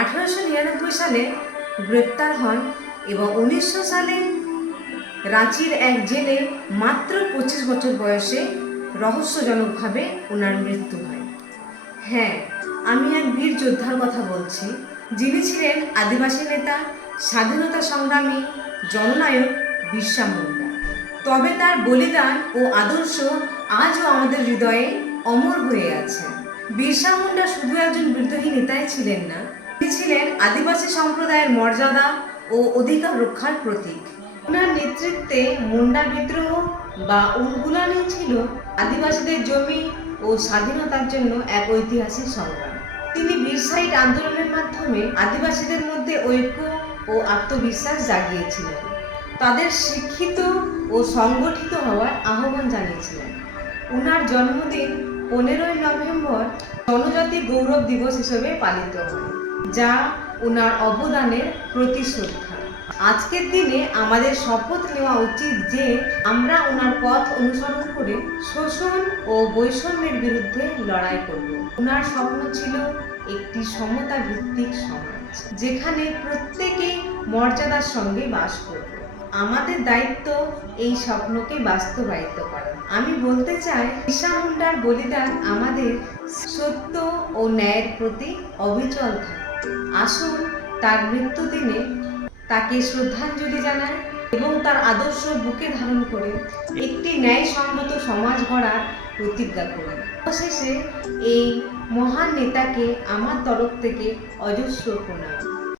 1899 সালে গ্রেপ্তার হন এবং 1900 সালে রাঁচির এক জেলে মাত্র 25 বছর বয়সে রহস্যজনকভাবে ওনার মৃত্যু হয়। হ্যাঁ, আমি এক বীর যোদ্ধার কথা বলছি, যিনি ছিলেন আদিবাসী নেতা, স্বাধীনতা সংগ্রামী, জননায়ক বিরসা মুন্ডা। তবে তার বলিদান ও আদর্শ আজও আমাদের হৃদয়ে অমর হয়ে আছে। বিরসা মুন্ডা শুধু একজন বিদ্রোহী নেতাই ছিলেন না, তিনি ছিলেন আদিবাসী সম্প্রদায়ের মর্যাদা ও অধিকার রক্ষার প্রতীক। ওনার নেতৃত্বে মুন্ডা বিদ্রোহ বা উলগুলানি ছিল আদিবাসীদের জমি ও স্বাধীনতার জন্য এক ঐতিহাসিক সংগ্রাম। তিনি বীরসাইট আন্দোলনের মাধ্যমে আদিবাসীদের মধ্যে ঐক্য ও আত্মবিশ্বাস জাগিয়েছিলেন, তাদের শিক্ষিত ও সংগঠিত হওয়ার আহ্বান জানিয়েছিলেন। ওনার জন্মদিন 15ই নভেম্বর জনজাতি গৌরব দিবস হিসেবে পালিত হয়, যা ওনার অবদানের প্রতি শ্রদ্ধা। আজকের দিনে আমাদের শপথ নেওয়া উচিত যে আমরা ওনার পথ অনুসরণ করে শোষণ ও বৈষম্যের বিরুদ্ধে লড়াই করব। ওনার স্বপ্ন ছিল একটি সমতা ভিত্তিক সমাজ, যেখানে প্রত্যেকে মর্যাদার সঙ্গে বাস করবে। আমাদের দায়িত্ব এই স্বপ্নকে বাস্তবায়িত করা। আমি বলতে চাই, বিরসা মুন্ডার বলিদান আমাদের সত্য ও ন্যায়ের প্রতি অবিচল থাকবে। আসুন তার মৃত্যুদিনে তাকে শ্রদ্ধাঞ্জলি জানায় এবং তার আদর্শ বুকে ধারণ করে একটি ন্যায়সম্মত সমাজ গড়ার প্রতিজ্ঞা করি। অবশেষে এই মহান নেতাকে আমার তরফ থেকে অজস্র প্রণাম।